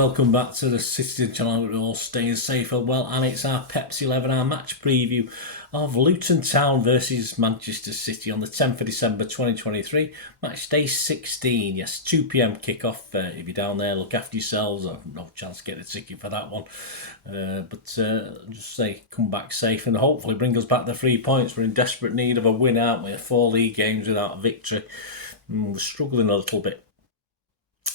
welcome back to the Citytilidie channel. We're all staying safe and well, and it's our Pepsi 11, our match preview of Luton Town versus Manchester City on the 10th of December 2023, match day 16. Yes, 2 p.m. kickoff. If you're down there, look after yourselves. I've no chance to get a ticket for that one, but just say come back safe and hopefully bring us back the 3 points. We're in desperate need of a win, aren't we? 4 league games without a victory. We're struggling a little bit.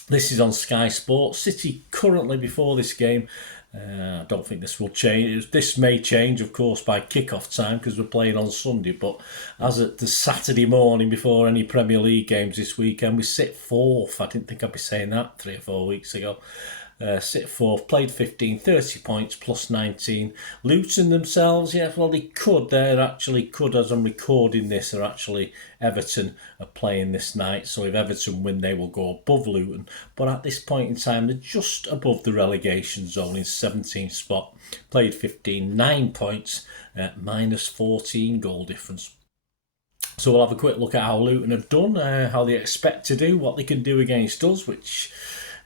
This is on Sky Sports. City currently before this game. I don't think this will change. This may change, of course, by kick-off time because we're playing on Sunday. But as at the Saturday morning before any Premier League games this weekend, we sit fourth. I didn't think I'd be saying that 3 or 4 weeks ago. Sit fourth, played 15, 30 points, plus 19. Luton themselves, yeah, well, they could. They're actually could, as I'm recording this, are actually Everton are playing this night. So if Everton win, they will go above Luton. But at this point in time, they're just above the relegation zone in 17th spot. Played 15, 9 points, minus 14 goal difference. So we'll have a quick look at how Luton have done, how they expect to do, what they can do against us, which...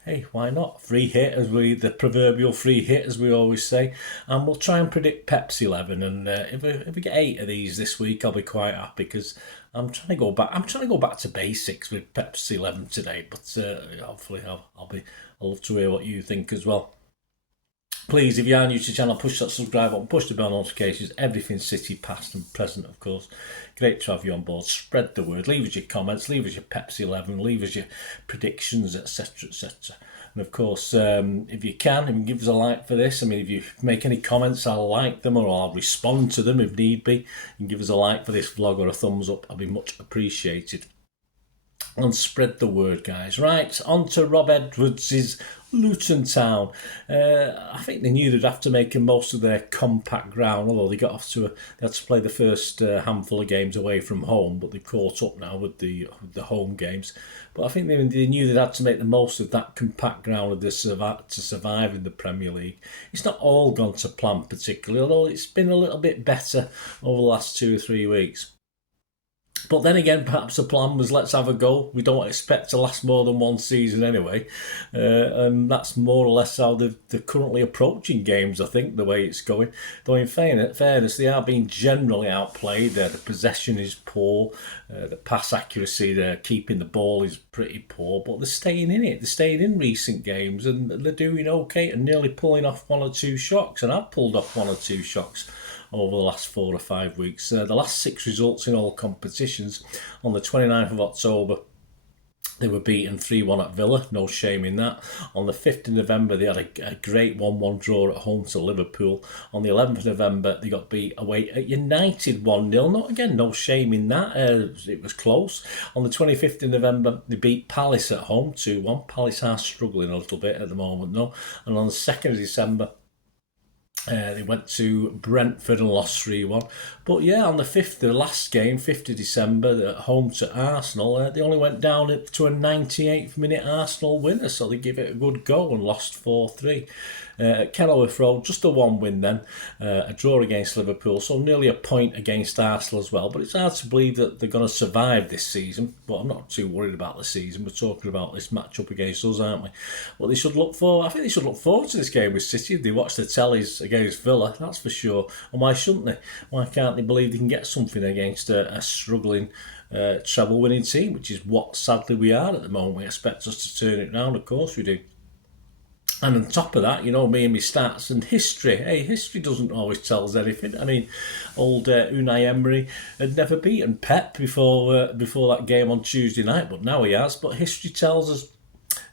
hey, why not? Free hit, the proverbial free hit, as we always say. And we'll try and predict Pepsi 11. And if we get 8 of these this week, I'll be quite happy because I'm trying to go back. I'm trying to go back to basics with Pepsi 11 today. But hopefully, I'll love to hear what you think as well. Please, if you are new to the channel, push that subscribe button, push the bell notifications, everything City, past and present, of course. Great to have you on board. Spread the word. Leave us your comments, leave us your Pepsi 11, leave us your predictions, etc., etc. And of course, if you can give us a like for this. I mean, if you make any comments, I'll like them or I'll respond to them if need be. And give us a like for this vlog or a thumbs up. I'll be much appreciated. And spread the word, guys. Right, on to Rob Edwards' Luton Town. I think they knew they'd have to make most of their compact ground, although they got off to they had to play the first handful of games away from home, but they've caught up now with the home games. But I think they knew they'd have to make the most of that compact ground to survive in the Premier League. It's not all gone to plan particularly, although it's been a little bit better over the last 2 or 3 weeks. But then again, perhaps the plan was let's have a go. We don't expect to last more than 1 season anyway. And that's more or less how they're currently approaching games, I think, the way it's going. Though in fairness, they are being generally outplayed. The possession is poor. The pass accuracy, they're keeping the ball is pretty poor. But they're staying in it. They're staying in recent games and they're doing okay and nearly pulling off 1 or 2 shocks. And I've pulled off 1 or 2 shocks over the last 4 or 5 weeks. The last 6 results in all competitions. On the 29th of October, they were beaten 3-1 at Villa, no shame in that. On the 5th of November, they had a great 1-1 draw at home to Liverpool. On the 11th of November, they got beat away at United 1-0. No shame in that. It was close. On the 25th of November, they beat Palace at home 2-1. Palace are struggling a little bit at the moment, no. And on the 2nd of December, they went to Brentford and lost 3-1. But yeah, on the 5th, the last game, 5th of December, at home to Arsenal, they only went down to a 98th minute Arsenal winner, so they give it a good go and lost 4-3. At Kenilworth Road, just a 1 win then, a draw against Liverpool, so nearly a point against Arsenal as well. But it's hard to believe that they're going to survive this season. But I'm not too worried about the season. We're talking about this match-up against us, aren't we? What they should look for, I think they should look forward to this game with City. If they watch the tellies against Villa, that's for sure. And why shouldn't they? Why can't they believe they can get something against a struggling treble-winning team, which is what, sadly, we are at the moment. We expect us to turn it round, of course we do. And on top of that, you know, me and my stats and history. Hey, history doesn't always tell us anything. I mean, old Unai Emery had never beaten Pep before that game on Tuesday night, but now he has. But history tells us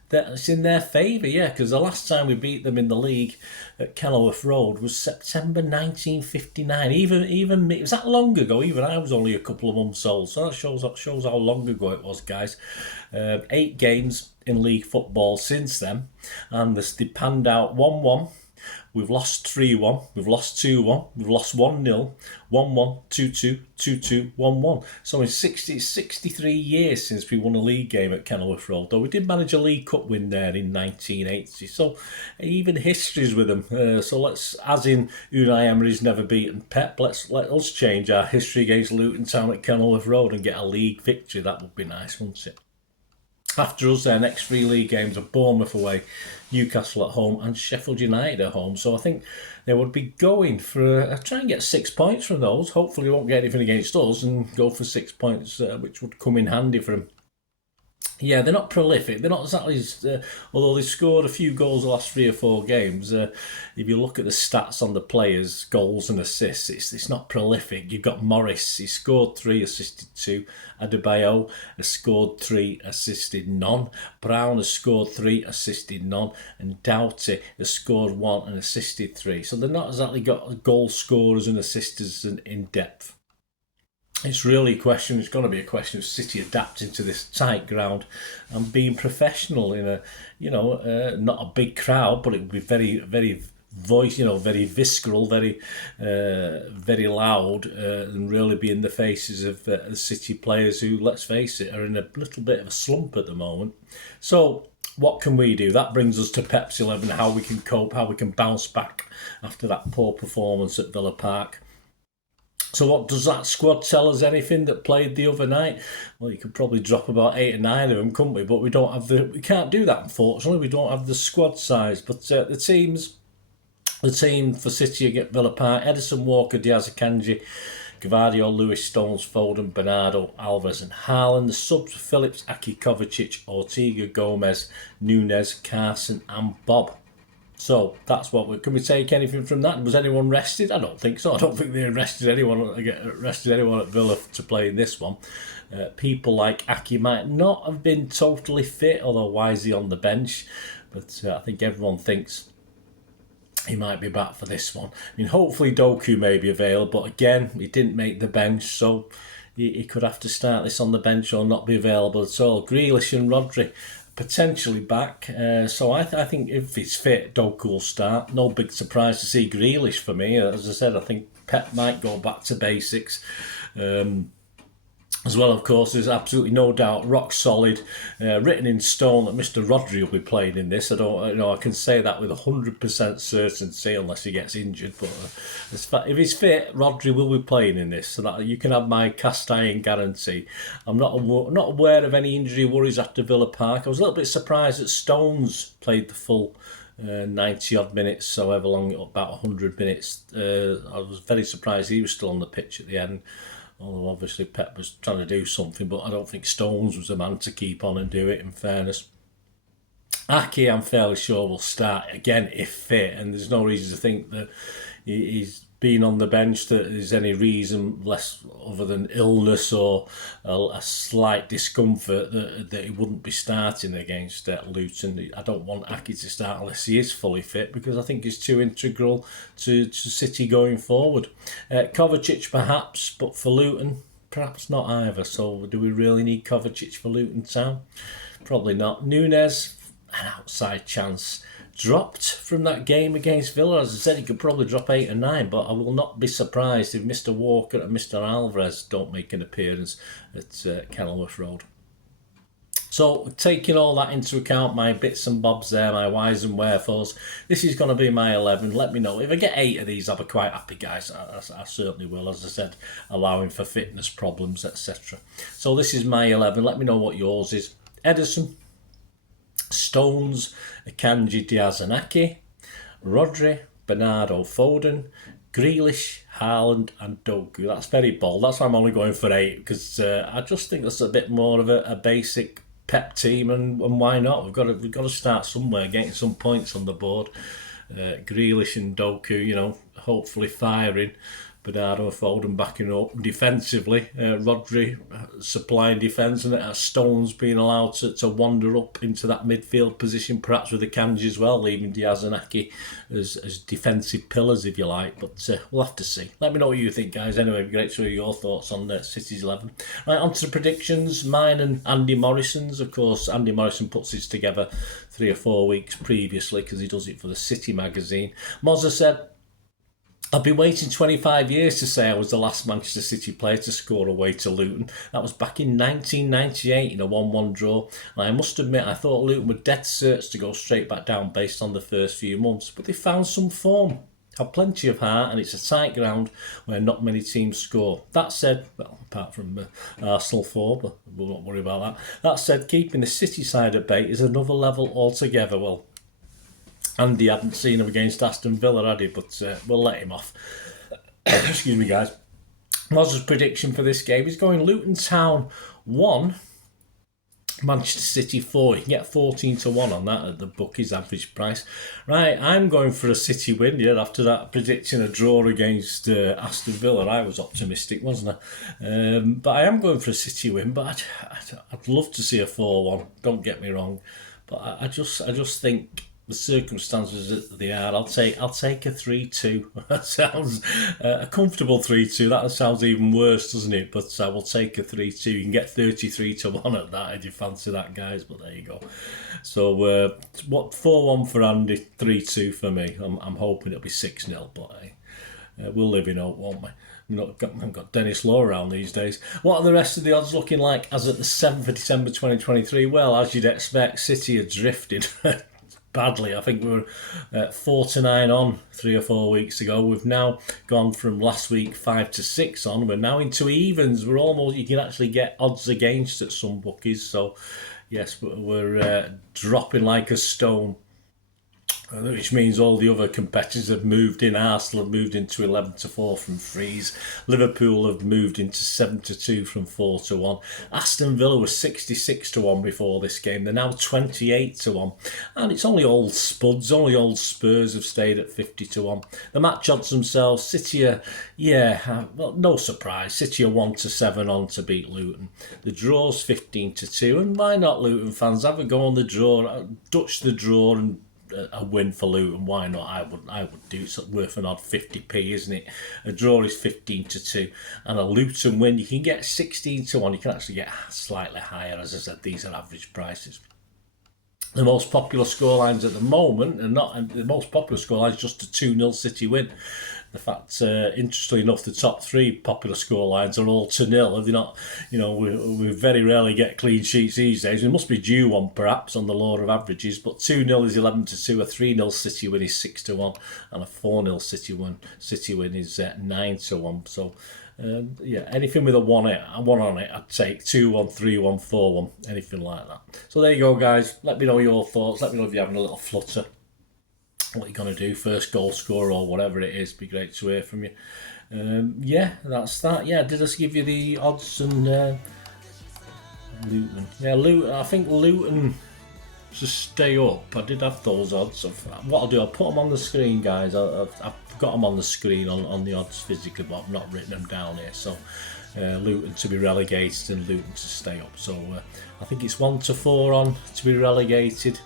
that it's in their favour, yeah, because the last time we beat them in the league at Kenilworth Road was September 1959. Even me, it was that long ago. Even I was only a couple of months old, so that shows how long ago it was, guys. 8 games in league football since then, and they panned out 1-1. We've lost 3-1, we've lost 2-1, we've lost 1-0, 1-1, 2-2, 2-2, 1-1. So in 63 years since we won a league game at Kenilworth Road, though we did manage a League Cup win there in 1980. So even history's with them. So let's, as in Unai Emery's never beaten Pep, let us change our history against Luton Town at Kenilworth Road and get a league victory. That would be nice, wouldn't it? After us, their next 3 league games are Bournemouth away, Newcastle at home and Sheffield United at home. So I think they would be going for try and get 6 points from those. Hopefully they won't get anything against us and go for 6 points, which would come in handy for them. Yeah, they're not prolific. They're not exactly, although they've scored a few goals the last 3 or 4 games. If you look at the stats on the players, goals and assists, it's not prolific. You've got Morris, he scored 3, assisted 2. Adebayo has scored 3, assisted none. Brown has scored 3, assisted none. And Doughty has scored 1 and assisted 3. So they're not exactly got goal scorers and assisters in depth. It's really a question. It's going to be a question of City adapting to this tight ground and being professional in a, not a big crowd, but it would be very, very very visceral, very, very loud, and really be in the faces of the City players who, let's face it, are in a little bit of a slump at the moment. So what can we do? That brings us to Pep's 11, how we can cope, how we can bounce back after that poor performance at Villa Park. So what does that squad tell us? Anything that played the other night? Well, you could probably drop about 8 or 9 of them, couldn't we? But we can't do that, unfortunately. We don't have the squad size. But the team for City against Villa Park: Ederson, Walker, Diaz, Akanji, Gvardiol, Lewis, Stones, Foden, Bernardo, Alvarez and Haaland. The subs: Phillips, Aki, Kovacic, Ortega, Gomez, Nunes, Carson and Bob. So that's what can we take anything from that? Was anyone rested? I don't think so. I don't think they arrested anyone at Villa to play in this one. People like Aki might not have been totally fit, although why is he on the bench? But I think everyone thinks he might be back for this one. I mean, hopefully Doku may be available, but again, he didn't make the bench, so he could have to start this on the bench or not be available at all. Grealish and Rodri potentially back, so I think if he's fit, Doku will start. No big surprise to see Grealish for me. As I said, I think Pep might go back to basics. As well, of course, there's absolutely no doubt, rock solid, written in stone, that Mr. Rodri will be playing in this. I can say that with 100% certainty, unless he gets injured. But if he's fit, Rodri will be playing in this, so that you can have my cast iron guarantee. I'm not aware of any injury worries after Villa Park. I was a little bit surprised that Stones played the full 90 odd minutes, so however long, about 100 minutes. I was very surprised he was still on the pitch at the end. Although obviously Pep was trying to do something, but I don't think Stones was the man to keep on and do it, in fairness. Aki, I'm fairly sure, will start again if fit, and there's no reason to think that he's been on the bench that there's any reason less other than illness or a slight discomfort that he wouldn't be starting against Luton. I don't want Aki to start unless he is fully fit, because I think he's too integral to City going forward. Kovacic perhaps, but for Luton perhaps not either. So do we really need Kovacic for Luton Town? Probably not. Nunes, an outside chance. Dropped from that game against Villa. As I said, he could probably drop 8 or 9, but I will not be surprised if Mr. Walker and Mr. Alvarez don't make an appearance at Kenilworth Road. So, taking all that into account, my bits and bobs there, my whys and wherefores, this is going to be my 11. Let me know. If I get 8 of these, I'll be quite happy, guys. I certainly will, as I said, allowing for fitness problems, etc. So, this is my 11. Let me know what yours is. Ederson, Stones, Akanji, Diaz and Aki, Rodri, Bernardo, Foden, Grealish, Haaland and Doku. That's very bold. That's why I'm only going for 8, because I just think that's a bit more of a basic Pep team, and why not? We've got to start somewhere, getting some points on the board. Grealish and Doku, hopefully firing. Bernardo, Foden backing up defensively. Rodri supplying defence, and Stones being allowed to wander up into that midfield position, perhaps with the Akanji as well, leaving Diaz and Aki as defensive pillars, if you like. But we'll have to see. Let me know what you think, guys. Anyway, great to hear your thoughts on City's 11. Right, on to the predictions. Mine and Andy Morrison's. Of course, Andy Morrison puts this together 3 or 4 weeks previously, because he does it for the City magazine. Mozza said, I've been waiting 25 years to say I was the last Manchester City player to score away to Luton. That was back in 1998 in a 1-1 draw. And I must admit, I thought Luton were dead certs to go straight back down based on the first few months. But they found some form. have plenty of heart, and it's a tight ground where not many teams score. That said, well, apart from Arsenal 4, but we'll not worry about that. That said, keeping the City side at bay is another level altogether. Well, Andy hadn't seen him against Aston Villa, had he? But we'll let him off. Excuse me, guys. Moz's prediction for this game is going Luton Town 1, Manchester City 4. You can get 14 to 1 on that at the bookies average price. Right, I'm going for a City win. Yeah, after that predicting a draw against Aston Villa, I was optimistic, wasn't I? But I am going for a City win. But I'd love to see a 4-1. Don't get me wrong. But I just think the circumstances that they are, I'll take a 3-2. That sounds a comfortable 3-2. That sounds even worse, doesn't it? But I will take a 3-2. You can get 33 to 1 at that if you fancy that, guys. But there you go. So what 4-1 for Andy, 3-2 for me. I'm hoping it'll be 6-0, but we'll live in hope, won't we? I've got Dennis Law around these days. What are the rest of the odds looking like as at the 7th of December 2023? Well, as you'd expect, City are drifted badly. I think we were 4-9 on 3 or 4 weeks ago. We've now gone from last week 5-6 on. We're now into evens. We're almost, you can actually get odds against at some bookies. So yes, we're dropping like a stone, which means all the other competitors have moved in. Arsenal have moved into 11-4 from threes. Liverpool have moved into 7-2 from 4-1. Aston Villa was 66-1 before this game. They're now 28-1. And it's only old Spuds, only old Spurs have stayed at 50-1. The match odds themselves, City are, well, no surprise. City are 1-7 on to beat Luton. The draw's 15-2. And why not, Luton fans? Have a go on the draw, Dutch the draw, and a win for Luton. Why not? I would do. It's worth an odd 50p, isn't it? A draw is 15-2, and a Luton win you can get 16-1. You can actually get slightly higher. As I said, these are average prices. The most popular scorelines at the moment, and not the most popular scoreline is just a 2-0 City win. The fact, interestingly enough, the top 3 popular scorelines are all 2-0. Have they not? We very rarely get clean sheets these days. We must be due one, perhaps, on the law of averages. But 2-0 is 11-2, a 3-0 City win is 6-1, and a 4-0 City win is 9-1. So, anything with a one on it, I'd take 2-1, 3-1, 4-1, anything like that. So there you go, guys. Let me know your thoughts. Let me know if you're having a little flutter. What you're going to do, first goal scorer or whatever it is. Be great to hear from you. That's that. Yeah, did I give you the odds and Luton? Yeah, Luton. I think Luton to stay up. I did have those odds. What I'll do, I'll put them on the screen, guys. I've got them on the screen on the odds physically, but I've not written them down here. So Luton to be relegated and Luton to stay up. So I think it's 1-4 on to be relegated.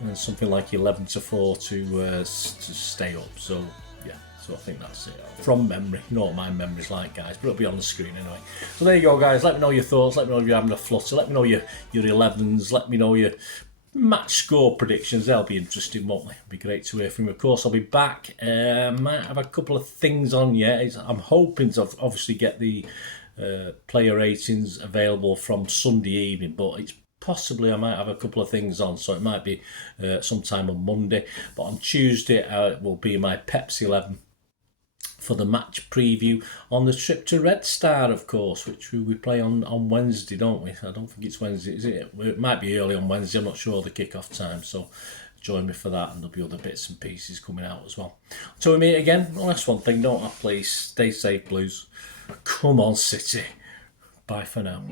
And something like 11-4 to stay up. So yeah, so I think that's it from memory. You know what my memory's like, guys, but it'll be on the screen anyway. So there you go, guys. Let me know your thoughts. Let me know if you're having a flutter. Let me know your 11s. Let me know your match score predictions. They'll be interesting, won't they? It'll be great to hear from you. Of course, I'll be back. Might have a couple of things on yet. I'm hoping to obviously get the player ratings available from Sunday evening, but it's possibly I might have a couple of things on, so it might be sometime on Monday. But on Tuesday it will be my Pepsi 11 for the match preview on the trip to Red Star, of course, which we play on Wednesday, don't we? I don't think it's Wednesday, is it? It might be early on Wednesday, I'm not sure the kick-off time, so join me for that, and there'll be other bits and pieces coming out as well. Until we meet again, well, that's one thing, don't I, please? Stay safe, Blues. Come on, City. Bye for now.